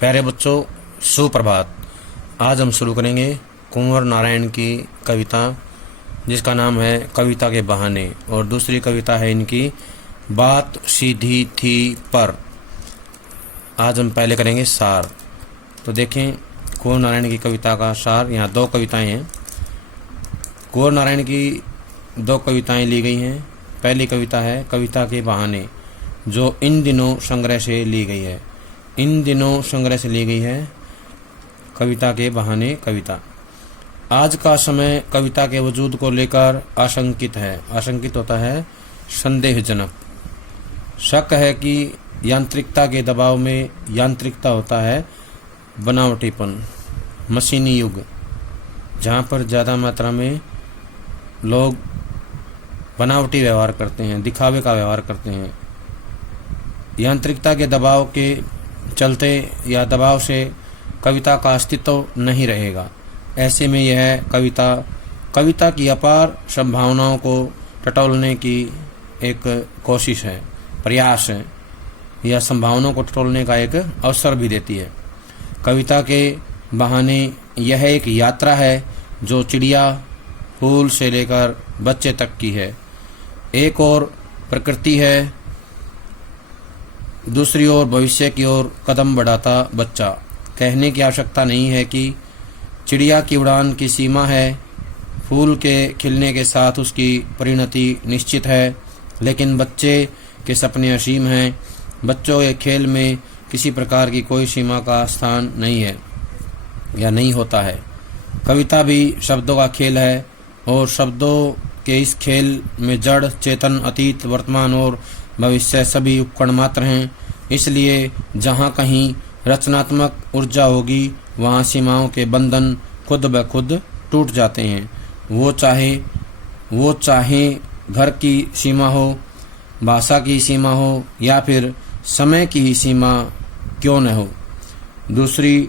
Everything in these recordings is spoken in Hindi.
प्यारे बच्चों, सुप्रभात। आज हम शुरू करेंगे कुंवर नारायण की कविता, जिसका नाम है कविता के बहाने, और दूसरी कविता है इनकी बात सीधी थी पर। आज हम पहले करेंगे सार। तो देखें कुंवर नारायण की कविता का सार। यहाँ दो कविताएं हैं। कुंवर नारायण की दो कविताएं ली गई हैं। पहली कविता है कविता के बहाने, जो इन दिनों संग्रह से ली गई है। इन दिनों संग्रह से ली गई है कविता के बहाने कविता। आज का समय कविता के वजूद को लेकर आशंकित है। आशंकित होता है संदेहजनक। शक है कि यांत्रिकता के दबाव में यांत्रिकता होता है बनावटीपन, मशीनी युग, जहाँ पर ज़्यादा मात्रा में लोग बनावटी व्यवहार करते हैं, दिखावे का व्यवहार करते हैं। यांत्रिकता के दबाव के चलते या दबाव से कविता का अस्तित्व नहीं रहेगा। ऐसे में यह कविता की अपार संभावनाओं को टटोलने की एक कोशिश है, प्रयास है। यह संभावनाओं को टटोलने का एक अवसर भी देती है। कविता के बहाने यह एक यात्रा है जो चिड़िया, फूल से लेकर बच्चे तक की है। एक और प्रकृति है, दूसरी ओर भविष्य की ओर कदम बढ़ाता बच्चा। कहने की आवश्यकता नहीं है कि चिड़िया की उड़ान की सीमा है, फूल के खिलने के साथ उसकी परिणति निश्चित है, लेकिन बच्चे के सपने असीम हैं। बच्चों के खेल में किसी प्रकार की कोई सीमा का स्थान नहीं है या नहीं होता है। कविता भी शब्दों का खेल है, और शब्दों के इस खेल में जड़, चेतन, अतीत, वर्तमान और भविष्य सभी उपकरण मात्र हैं। इसलिए जहाँ कहीं रचनात्मक ऊर्जा होगी, वहाँ सीमाओं के बंधन खुद ब खुद टूट जाते हैं। वो चाहे घर की सीमा हो, भाषा की सीमा हो, या फिर समय की ही सीमा क्यों न हो। दूसरी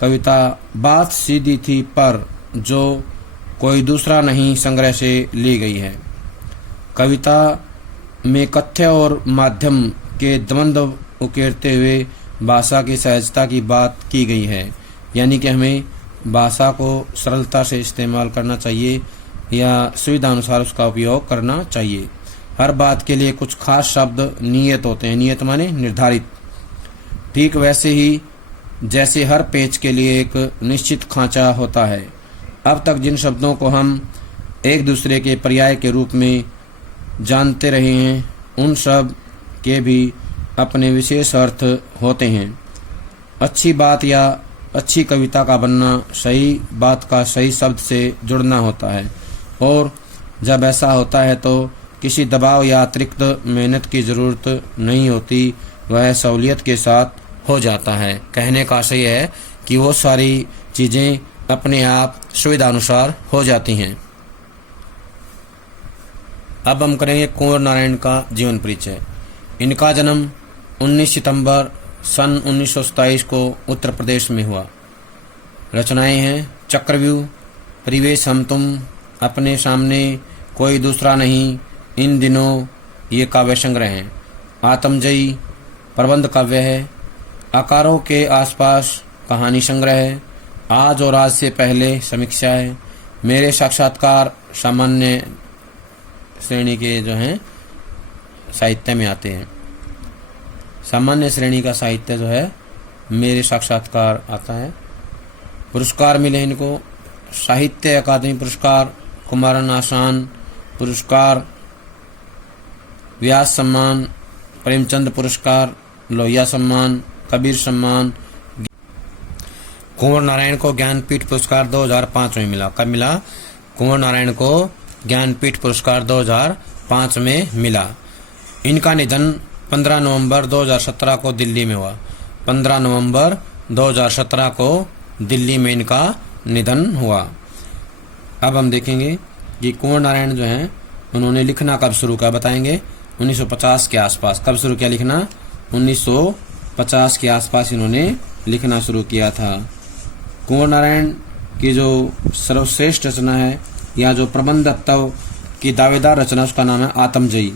कविता बात सीधी थी पर, जो कोई दूसरा नहीं संग्रह से ली गई है। कविता में कथ्य और माध्यम के द्वंद्व उकेरते हुए भाषा की सहजता की बात की गई है। यानी कि हमें भाषा को सरलता से इस्तेमाल करना चाहिए या सुविधा अनुसार उसका उपयोग करना चाहिए। हर बात के लिए कुछ खास शब्द नियत होते हैं। नियत माने निर्धारित। ठीक वैसे ही जैसे हर पेच के लिए एक निश्चित खांचा होता है। अब तक जिन शब्दों को हम एक दूसरे के पर्याय के रूप में जानते रहे हैं, उन सब के भी अपने विशेष अर्थ होते हैं। अच्छी बात या अच्छी कविता का बनना सही बात का सही शब्द से जुड़ना होता है, और जब ऐसा होता है तो किसी दबाव या अतिरिक्त मेहनत की ज़रूरत नहीं होती, वह सहूलियत के साथ हो जाता है। कहने का आशय है कि वो सारी चीज़ें अपने आप सुविधानुसार हो जाती हैं। अब हम करेंगे कुंवर नारायण का जीवन परिचय। इनका जन्म 19 सितंबर सन 1927 को उत्तर प्रदेश में हुआ। रचनाएं हैं चक्रव्यूह, परिवेश हम तुम, अपने सामने, कोई दूसरा नहीं, इन दिनों, ये काव्य संग्रह हैं। आत्मजयी प्रबंध काव्य है। आकारों के आसपास कहानी संग्रह है। आज और आज से पहले समीक्षा है। मेरे साक्षात्कार सामान्य श्रेणी के जो हैं साहित्य में आते हैं। सामान्य श्रेणी का साहित्य जो है मेरे साक्षात्कार आता है। पुरस्कार मिले इनको साहित्य अकादमी पुरस्कार, कुमारन आसान पुरस्कार, व्यास सम्मान, प्रेमचंद पुरस्कार, लोहिया सम्मान, कबीर सम्मान। कुंवर नारायण को ज्ञानपीठ पुरस्कार 2005 में मिला। कब मिला? कुंवर नारायण को ज्ञानपीठ पुरस्कार 2005 में मिला। इनका निधन 15 नवंबर 2017 को दिल्ली में हुआ। 15 नवंबर 2017 को दिल्ली में इनका निधन हुआ। अब हम देखेंगे कि कुंवर नारायण जो हैं उन्होंने लिखना कब शुरू किया, बताएंगे। 1950 के आसपास। कब शुरू किया लिखना? 1950 के आसपास इन्होंने लिखना शुरू किया था। कुंवर नारायण की जो सर्वश्रेष्ठ रचना है या जो प्रबंधत्व की दावेदार रचना, उसका नाम है आत्मजयी।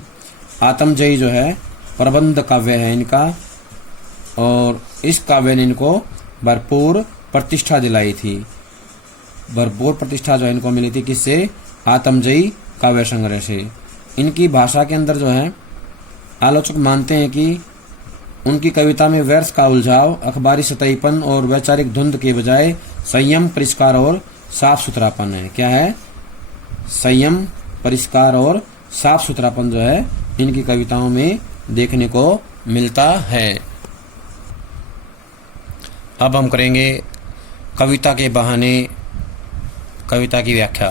आत्मजयी जो है प्रबंध काव्य है इनका, और इस काव्य ने इनको भरपूर प्रतिष्ठा दिलाई थी। भरपूर प्रतिष्ठा जो है इनको मिली थी किससे? आत्मजयी काव्य संग्रह से। इनकी भाषा के अंदर जो है आलोचक मानते हैं कि उनकी कविता में व्यर्थ का उलझाव, अखबारी सतहीपन और वैचारिक धुंध के बजाय संयम, परिष्कार और साफ सुथरापन है। क्या है? संयम, परिष्कार और साफ सुथरापन जो है इनकी कविताओं में देखने को मिलता है। अब हम करेंगे कविता के बहाने कविता की व्याख्या।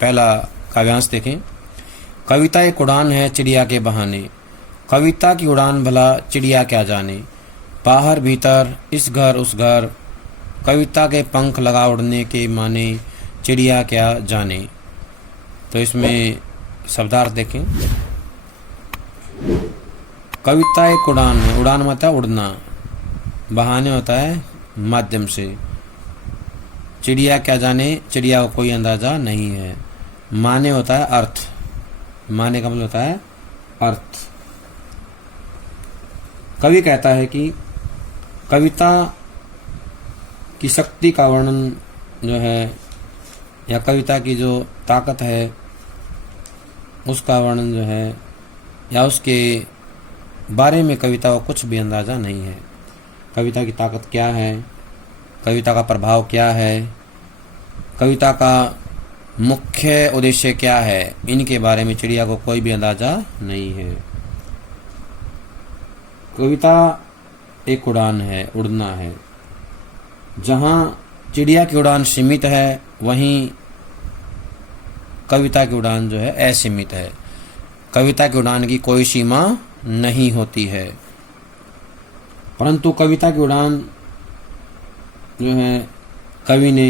पहला काव्यांश देखें। कविता एक उड़ान है चिड़िया के बहाने। कविता की उड़ान भला चिड़िया क्या जाने। बाहर भीतर इस घर उस घर, कविता के पंख लगा उड़ने के माने चिड़िया क्या जाने। तो इसमें शब्दार्थ देखें। कविता एक उड़ान है। उड़ान मतलब उड़ना, बहाने होता है माध्यम से। चिड़िया क्या जाने, चिड़िया को कोई अंदाजा नहीं है। माने होता है अर्थ, माने का मतलब होता है अर्थ। कवि कहता है कि कविता की शक्ति का वर्णन जो है या कविता की जो ताकत है उसका वर्णन जो है या उसके बारे में कविता को कुछ भी अंदाजा नहीं है। कविता की ताकत क्या है, कविता का प्रभाव क्या है, कविता का मुख्य उद्देश्य क्या है, इनके बारे में चिड़िया को कोई भी अंदाजा नहीं है। कविता एक उड़ान है, उड़ना है। जहाँ चिड़िया की उड़ान सीमित है वहीं कविता की उड़ान जो है असीमित है। कविता की उड़ान की कोई सीमा नहीं होती है, परंतु कविता की उड़ान जो है कवि ने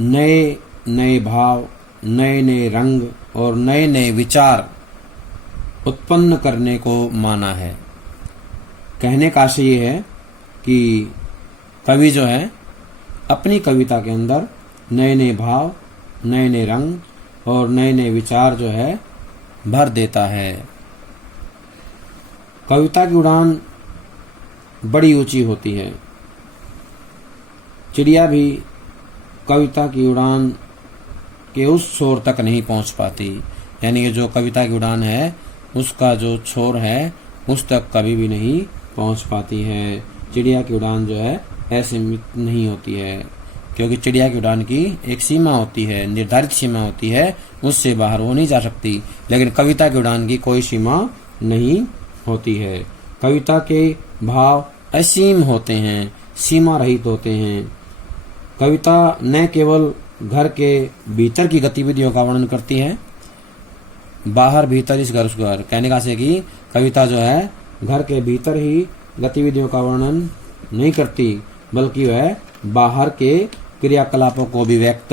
नए नए भाव, नए नए रंग और नए नए विचार उत्पन्न करने को माना है। कहने का आशय ये है कि कवि जो है अपनी कविता के अंदर नए नए भाव, नए नए रंग और नए नए विचार जो है भर देता है। कविता की उड़ान बड़ी ऊंची होती है। चिड़िया भी कविता की उड़ान के उस छोर तक नहीं पहुंच पाती, यानी कि जो कविता की उड़ान है उसका जो छोर है उस तक कभी भी नहीं पहुंच पाती है। चिड़िया की उड़ान जो है असीमित नहीं होती है, क्योंकि चिड़िया की उड़ान की एक सीमा होती है, निर्धारित सीमा होती है, उससे बाहर वो नहीं जा सकती। लेकिन कविता की उड़ान की कोई सीमा नहीं होती है। कविता के भाव असीम होते हैं, सीमा रहित होते हैं। कविता न केवल घर के भीतर की गतिविधियों का वर्णन करती है, बाहर भीतर इस घर उस घर, कहने का से कि कविता जो है घर के भीतर ही गतिविधियों का वर्णन नहीं करती, बल्कि वह बाहर के क्रियाकलापों को भी व्यक्त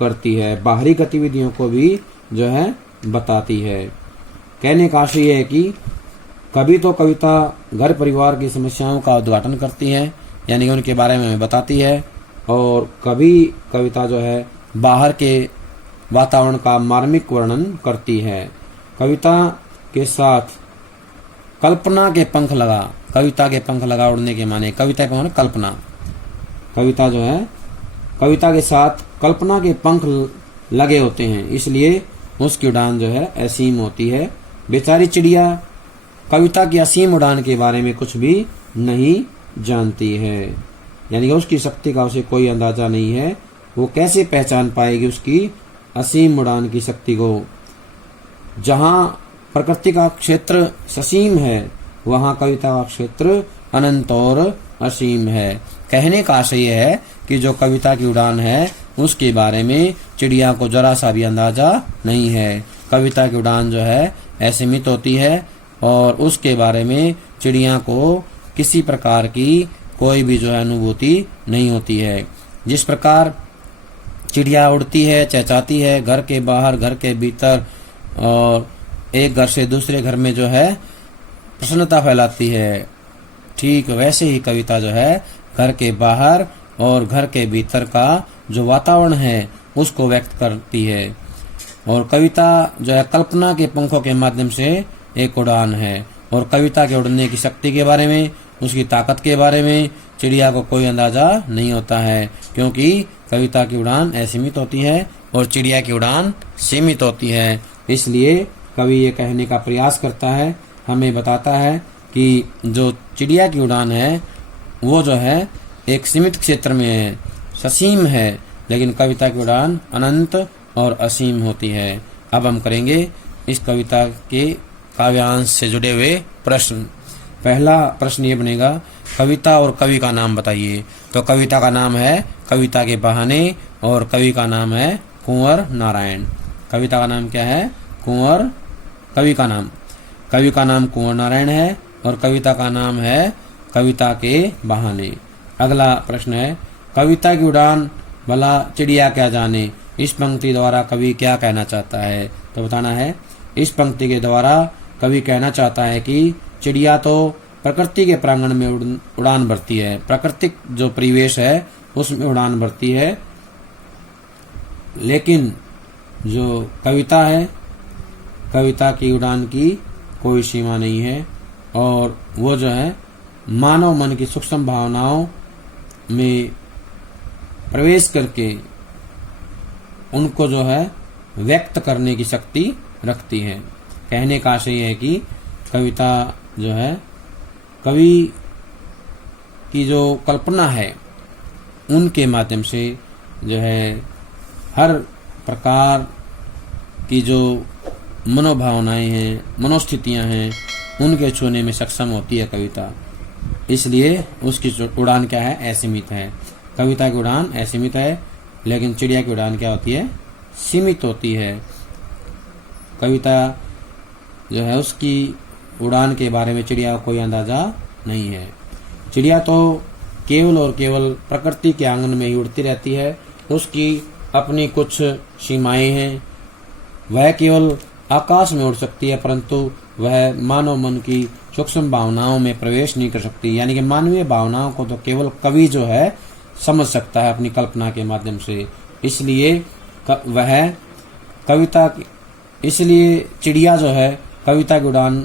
करती है, बाहरी गतिविधियों को भी जो है बताती है। कहने का आशय है कि कभी तो कविता घर परिवार की समस्याओं का उद्घाटन करती है, यानी कि उनके बारे में बताती है, और कभी कविता जो है बाहर के वातावरण का मार्मिक वर्णन करती है। कविता के साथ कल्पना के पंख लगा, कविता के पंख लगा उड़ने के माने कविता के माने कल्पना। कविता जो है कविता के साथ कल्पना के पंख लगे होते हैं, इसलिए उसकी उड़ान जो है असीम होती है। बेचारी चिड़िया कविता की असीम उड़ान के बारे में कुछ भी नहीं जानती है, यानी कि उसकी शक्ति का उसे कोई अंदाजा नहीं है। वो कैसे पहचान पाएगी उसकी असीम उड़ान की शक्ति को। जहाँ प्रकृति का क्षेत्र ससीम है वहाँ कविता का क्षेत्र अनंत और असीम है। कहने का आशय है कि जो कविता की उड़ान है उसके बारे में चिड़िया को जरा सा भी अंदाजा नहीं है। कविता की उड़ान जो है असीमित होती है और उसके बारे में चिड़िया को किसी प्रकार की कोई भी जो है अनुभूति नहीं होती है। जिस प्रकार चिड़िया उड़ती है, चहचहाती है, घर के बाहर घर के भीतर और एक घर से दूसरे घर में जो है प्रसन्नता फैलाती है, ठीक वैसे ही कविता जो है घर के बाहर और घर के भीतर का जो वातावरण है उसको व्यक्त करती है। और कविता जो है कल्पना के पंखों के माध्यम से एक उड़ान है। और कविता के उड़ने की शक्ति के बारे में उसकी ताकत के बारे में चिड़िया को कोई अंदाजा नहीं होता है, क्योंकि कविता की उड़ान असीमित होती है और चिड़िया की उड़ान सीमित होती है। इसलिए कवि ये कहने का प्रयास करता है, हमें बताता है कि जो चिड़िया की उड़ान है वो जो है एक सीमित क्षेत्र में है, ससीम है, लेकिन कविता की उड़ान अनंत और असीम होती है। अब हम करेंगे इस कविता के काव्यांश से जुड़े हुए प्रश्न। पहला प्रश्न ये बनेगा, कविता और कवि का नाम बताइए। तो कविता का नाम है कविता के बहाने और कवि का नाम है कुंवर नारायण। कविता का नाम क्या है? कुंवर। कवि का नाम कुंवर नारायण है और कविता का नाम है कविता के बहाने। अगला प्रश्न है, कविता की उड़ान भला चिड़िया क्या जाने। इस पंक्ति द्वारा कवि क्या कहना चाहता है? तो बताना है, इस पंक्ति के द्वारा कवि कहना चाहता है कि चिड़िया तो प्रकृति के प्रांगण में उड़ान भरती है, प्राकृतिक जो परिवेश है उसमें उड़ान भरती है, लेकिन जो कविता है, कविता की उड़ान की कोई सीमा नहीं है और वो जो है मानव मन की सूक्ष्म भावनाओं में प्रवेश करके उनको जो है व्यक्त करने की शक्ति रखती है। कहने का आशय है कि कविता जो है कवि की जो कल्पना है उनके माध्यम से जो है हर प्रकार की जो मनोभावनाएं हैं, मनोस्थितियां हैं, उनके छूने में सक्षम होती है कविता। इसलिए उसकी उड़ान क्या है? असीमित है। कविता की उड़ान असीमित है, लेकिन चिड़िया की उड़ान क्या होती है? सीमित होती है। कविता जो है उसकी उड़ान के बारे में चिड़िया को कोई अंदाजा नहीं है। चिड़िया तो केवल और केवल प्रकृति के आंगन में ही उड़ती रहती है, उसकी अपनी कुछ सीमाएं हैं। वह केवल आकाश में उड़ सकती है, परंतु वह मानव मन की सूक्ष्म भावनाओं में प्रवेश नहीं कर सकती। यानी कि मानवीय भावनाओं को तो केवल कवि जो है समझ सकता है अपनी कल्पना के माध्यम से। इसलिए वह कविता, इसलिए चिड़िया जो है कविता की उड़ान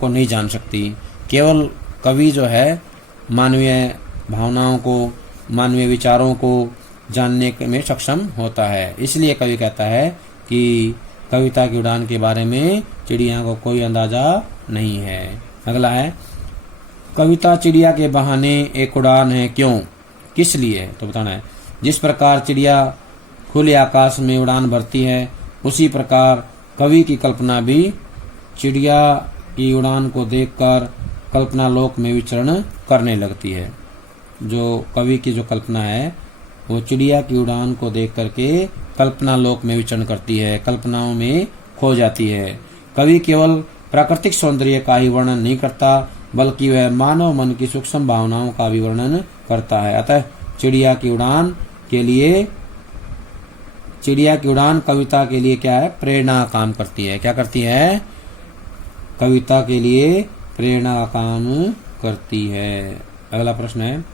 को नहीं जान सकती। केवल कवि जो है मानवीय भावनाओं को, मानवीय विचारों को जानने में सक्षम होता है। इसलिए कवि कहता है कि कविता की उड़ान के बारे में चिड़िया को कोई अंदाजा नहीं है। अगला है, कविता चिड़िया के बहाने एक उड़ान है, क्यों, किस लिए? तो बताना है, जिस प्रकार चिड़िया खुले आकाश में उड़ान भरती है, उसी प्रकार कवि की कल्पना भी चिड़िया की उड़ान को देखकर कल्पना लोक में विचरण करने लगती है। जो कवि की जो कल्पना है वो चिड़िया की उड़ान को देख करके कल्पना लोक में विचरण करती है, कल्पनाओं में खो जाती है। कवि केवल प्राकृतिक सौंदर्य का ही वर्णन नहीं करता, बल्कि वह मानव मन की सूक्ष्म भावनाओं का भी वर्णन करता है। अतः चिड़िया की उड़ान कविता के लिए क्या है? प्रेरणा काम करती है। क्या करती है? कविता के लिए प्रेरणा का काम करती है। अगला प्रश्न है,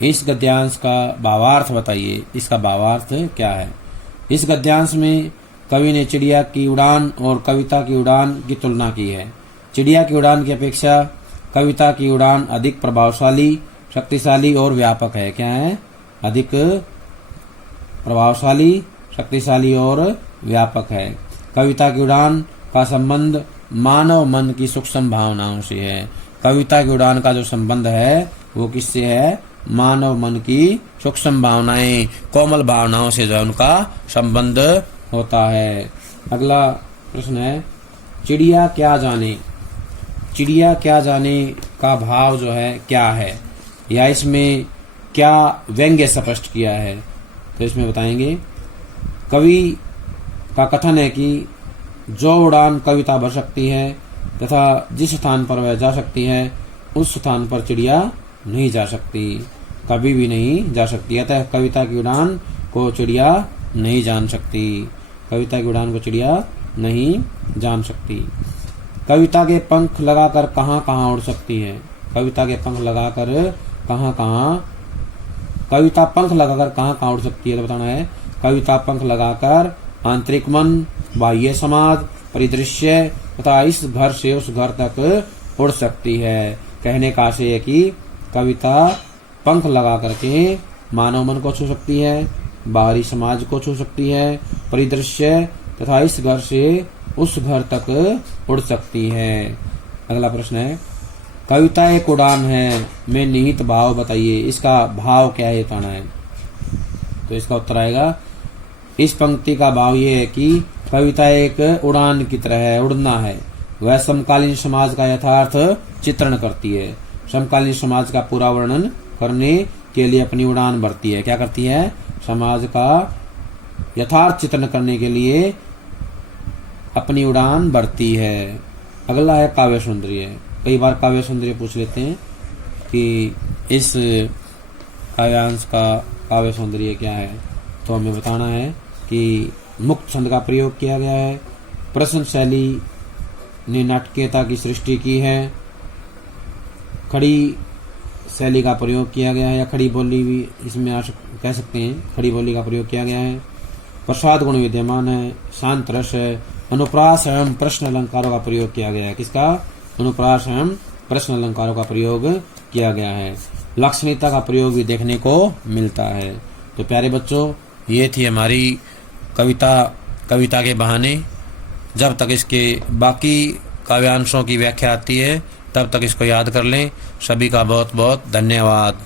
इस गद्यांश का भावार्थ बताइए। इसका भावार्थ क्या है? इस गद्यांश में कवि ने चिड़िया की उड़ान और कविता की उड़ान की तुलना की है। चिड़िया की उड़ान की अपेक्षा कविता की उड़ान अधिक प्रभावशाली, शक्तिशाली और व्यापक है। क्या है? अधिक प्रभावशाली, शक्तिशाली और व्यापक है। कविता की उड़ान का संबंध मानव मन की सूक्ष्म भावनाओं से है। कविता की उड़ान का जो संबंध है वो किससे है? मानव मन की सूक्ष्म भावनाएं, कोमल भावनाओं से जो है उनका संबंध होता है। अगला प्रश्न है, चिड़िया क्या जाने। चिड़िया क्या जाने का भाव जो है क्या है, या इसमें क्या व्यंग्य स्पष्ट किया है? तो इसमें बताएंगे, कवि का कथन है कि जो उड़ान कविता भर सकती है तथा जिस स्थान पर वह जा सकती है उस स्थान पर चिड़िया नहीं जा सकती, कभी भी नहीं जा सकती। अतः कविता की उड़ान को चिड़िया नहीं जान सकती। कविता की उड़ान को चिड़िया नहीं जान सकती। कविता के पंख लगाकर कहाँ उड़ सकती है? कविता के पंख लगाकर कविता पंख लगाकर कहाँ उड़ सकती है? तो बताना है, कविता पंख लगाकर आंतरिक मन, बाह्य समाज, परिदृश्य तथा इस घर से उस घर तक उड़ सकती है। कहने का आशय है कि कविता पंख लगा करके मानव मन को छू सकती है, बाहरी समाज को छू सकती है, परिदृश्य तथा इस घर से उस घर तक उड़ सकती है। अगला प्रश्न है, कविता एक उड़ान है, में निहित भाव बताइए, इसका भाव क्या है, बताना है। तो इसका उत्तर आएगा, इस पंक्ति का भाव ये है कि कविता एक उड़ान की तरह है, उड़ना है। वह समकालीन समाज का यथार्थ चित्रण करती है, समकालीन समाज का पूरा वर्णन करने के लिए अपनी उड़ान भरती है। क्या करती है? समाज का यथार्थ चित्रण करने के लिए अपनी उड़ान भरती है। अगला है काव्य सौंदर्य। कई बार काव्य सौंदर्य पूछ लेते हैं कि इस काव्यांश का काव्य सौंदर्य क्या है, तो हमें बताना है कि मुक्त छंद का प्रयोग किया गया है, प्रश्न शैली ने नाटकीयता की सृष्टि की है, खड़ी शैली का प्रयोग किया गया है, या खड़ी बोली भी इसमें कह सकते हैं, खड़ी बोली का प्रयोग किया गया है, प्रसाद गुण विद्यमान है, शांत रस है, अनुप्रास एवं प्रश्न अलंकारों का प्रयोग किया गया है। किसका? अनुप्रास एवं प्रश्न अलंकारों का प्रयोग किया गया है। लक्षणीयता का प्रयोग भी देखने को मिलता है। तो प्यारे बच्चों, ये थी हमारी कविता के बहाने। जब तक इसके बाकी काव्यांशों की व्याख्या आती है तब तक इसको याद कर लें। सभी का बहुत बहुत धन्यवाद।